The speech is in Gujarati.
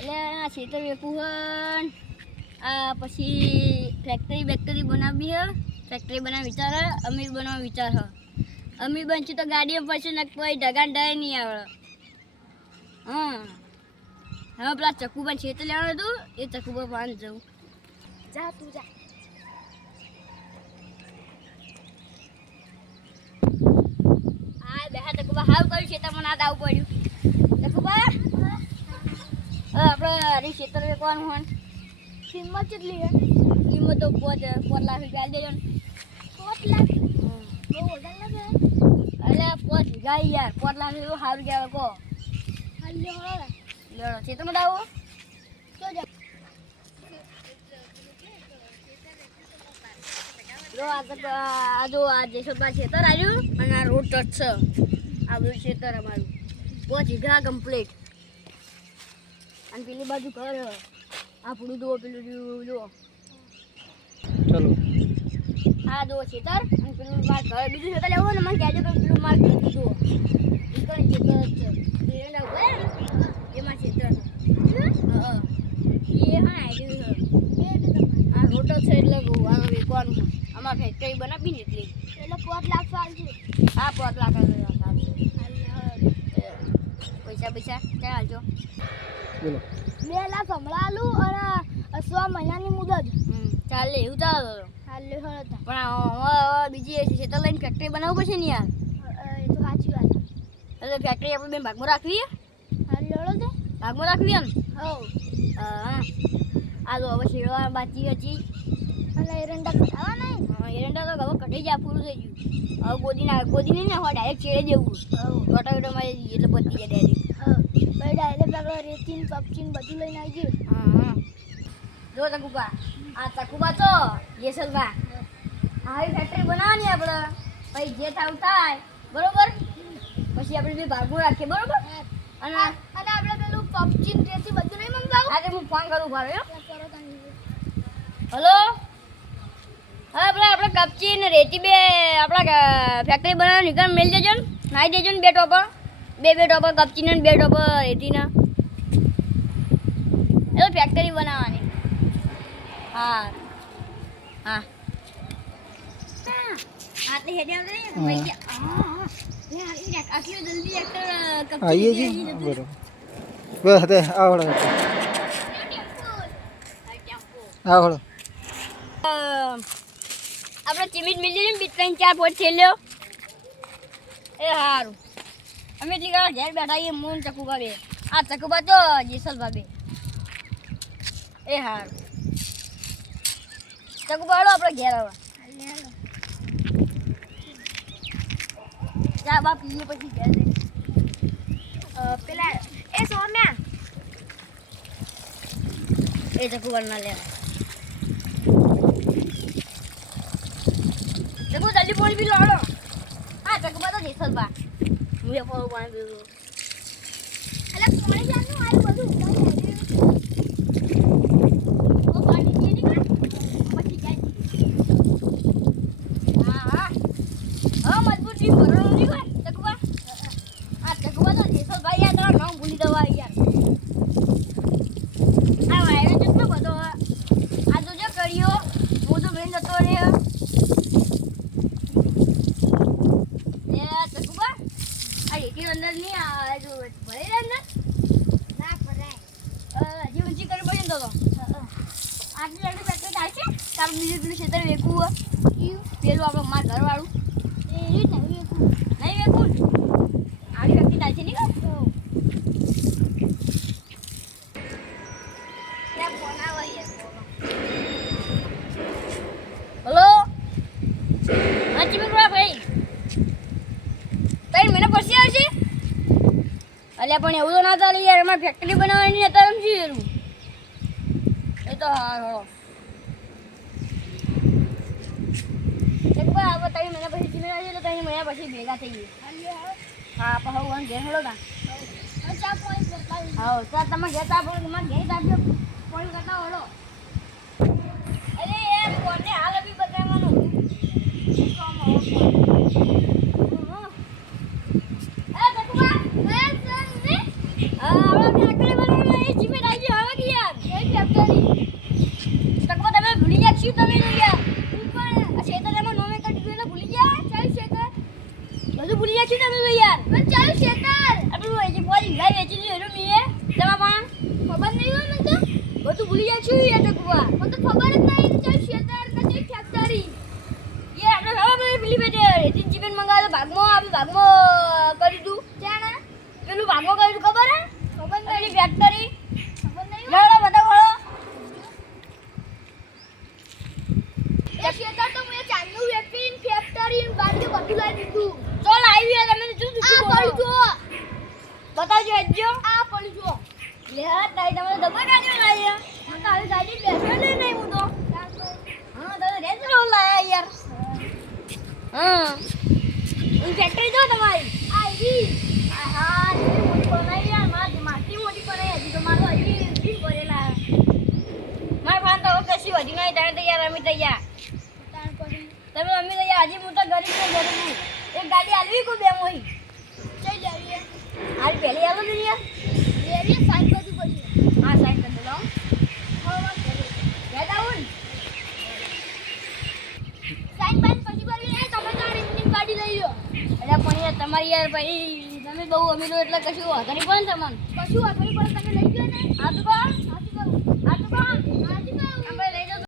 એટલે આ ખેતર વેકું હન આ પછી ફેક્ટરી બનાવવી હે ફેક્ટરી બનાવવા વિચાર હે અમીર બનવા વિચાર હે અમીર બનશું તો ગાડીઓ પછી ને કોઈ ઢગાન ડાય નહીં આવે હા હવે પેલા ચકુબા ખેતર લેવાનું હતું એ ચકુબા પાન જવું જા તું જા આ બેહા ચકુબા હાવ કર્યું ખેતર મને આદ આવવું પડ્યું ચકુબા આપણે અરે ખેતર વેકવાનું હોય કિંમત કેટલી હે કિંમત તો 5 લાખ રૂપિયા દેજો ને 5 લાખ બહુ વધારે લાગે અરે 5 વીઘા યાર 5 લાખ એવું સારું કહેવાય કહો હાલ્યો લેડો ખેતરમાં આવો તો જા આ જેસોદમાં ખેતર આવ્યું અને આ રોડ ટચ છે આ બધું ખેતર અમારું 5 વીઘા કમ્પ્લીટ અને પેલી બાજુ ઘર આપણું જુઓ પેલું જુઓ ચલો હા જુઓ ખેતર અને પેલું માર ઘર બીજું ખેતર લેવું ને મને કહેજો કે પેલું માર ઘર જુઓ એ કઈ ખેતર છે એમાં ખેતર હા એ હા આવ્યું આ રોટો છે એટલે આ વેચવાનું અમારે ફેક્ટરી બનાવી ને એટલે 5 લાખ ચાલશે હા 5 લાખ પૈસા ક્યાં હાલજો બોલો 2 લાખ હમણાં આલું અને 6 મહિનાની મુદત ચાલે એવું ચાલે પણ બીજી ખેતર લઈને ફેક્ટરી બનાવવું પડશે ને યાર એ તો સાચી વાત એટલે ફેક્ટરી આપણે બેન ભાગમાં રાખવી હા લેડો તે ભાગમાં રાખવી એમ હા આ તો હવે શેરવા બાકી હતી અને એરંડા કટાવા નહીં એરંડા તો હવે કટાઈ જાય પૂરું થઈ ગયું હવે ગોદી ને હવે ડાયરેક્ટ છેડે જેવું કટાવટો મારી એટલે પતી જાય ડાયરેક્ટ ભાઈ ડાયરેક્ટ આપણે રેતીન પપચીન બધું લઈને આવી ગયું હા જો ચકુબા આ ચકુબા તો જેસલબા આવી ફેક્ટરી બનાવવાની આપણે પછી જે થાવ થાય બરોબર પછી આપણે બે ભાગમાં રાખીએ બરોબર અને આપણે પેલું પપચીન રેતી બધું નહીં મંગાવું આજે હું ફોન કરું ભારો હલો હા આપણે કપચી ને રેતી બે આપણા ફેક્ટરી બનાવવાની નીકળ મેળ દેજો ને નાઈ દેજો ને બે ટોપર બે ટોપર કપચી ને 2 ટોપર રેતીના એ ફેક્ટરી બનાવવાની હા હા આટલી હેડે આવડે ભાઈ આટલી જલ્દી એક્ટર આઈએ જી બરોબર બસ તે આવડે આવડે આપણે ચીમીટ મિલી ને 3-4 પોટ છે લ્યો એ હારું અમે ટીકા ઘેર બેઠા એ મૂન ચકુબા બે આ ચકુબા તો જેસલબા બે એ હારું ચકુબા હાલો આપણે ઘેર આવે ચા બા પીએ પછી ઘેર જઈ પેલા એ સોમ્યા એ ચકુબા ના લે ચકુ જલ્દી પાણી પી લો હાલો હા ચકુબા તો જેસલબા હું એ પાણી પીવું અલા પાણી જાનું આયું બધું અંદર નહીં આ જો ભરે રે ને ના ભરાય હજી ઊંચી કરી પડી તો આટલી આટલી ફેક્ટરી થાય છે તારું બીજું પેલું ખેતર વેકવું પેલું આપણે માર ઘરવાળું એ રીત નહીં વેકવું આવી ફેક્ટરી થાય છે નહીં હલો હા ચીમકડા ભાઈ 3 મહિના પછી આવશે અલ્યા પણ એવું તો ના ચાલે યાર અમારે ફેક્ટરી બનાવવાની અત્યારે શું એ તો હા એકવાર 3 મહિના પછી ચીમે આવશે તો 3 મહિના પછી ભેગા થઈ ગઈ હા પણ હવે ઘેર હળો તા હા તો તમે ઘેર ચા તમારે ઘેર ચાપજો પોણી કરતા હળો અરે યાર કોને હાલ બી બતાવવાનું આપણે ફેક્ટરી બનાવવાની જીમે આવી ભૂલી જાય છું યાર ટકવા મને તો ખબર જ નહીં કે શેતર કે ફેક્ટરી એ આપણે ખબર પેલી બેટે રેતી ચિકન મંગાવ્યો ભાગમાં કરી દઉં ત્યાં પેલું ભાગમાં કરી દઉં ખબર હે ખબર નહીં ફેક્ટરી ખબર નહીં લડો બધા વળો એ શેતર તો મને ચાંદુ વેપિંગ ફેક્ટરી ગાડી બધું લાવી દીધું ચાલ આવી યાર તમે શું દુખી બોલો બતાવજો હજો આ પડી જો લે તાઈ તમે ડબ્બા ગાડી લાવી મને તો આવી ગાડી બેસે નહીં હું તો હા તો રેન્જ રોલ લાયા યાર હા ઈ ફેક્ટરી જો તમારી આવી હા મોટી બનાવી યાર માટી મોટી બનાવી હજી તો મારો હજી બી ભરેલા મારા ફાન તો કશી હજી નહીં તારે તૈયાર અમે તૈયાર તમે અમે તૈયાર હજી હું તો ગરીબ ને ગરીબ એક ગાડી આલવી કો બે મોહી ચઈ જાવી આજ પહેલી આલો ને યાર લેવી સાઈડ બાજુ પછી હા સાઈડ કરી દો હા યાદ આવું સાઈડ બાજુ પછી કરવી એ તમે ગાડી ગાડી લઈ લો એટલે પણ યાર તમારી યાર ભાઈ તમે બહુ અમીરો એટલે કશું વાંધો નહીં પણ તમને કશું વાંધો નહીં પણ તમે લઈ ગયો ને આ તો કોણ આ તો કોણ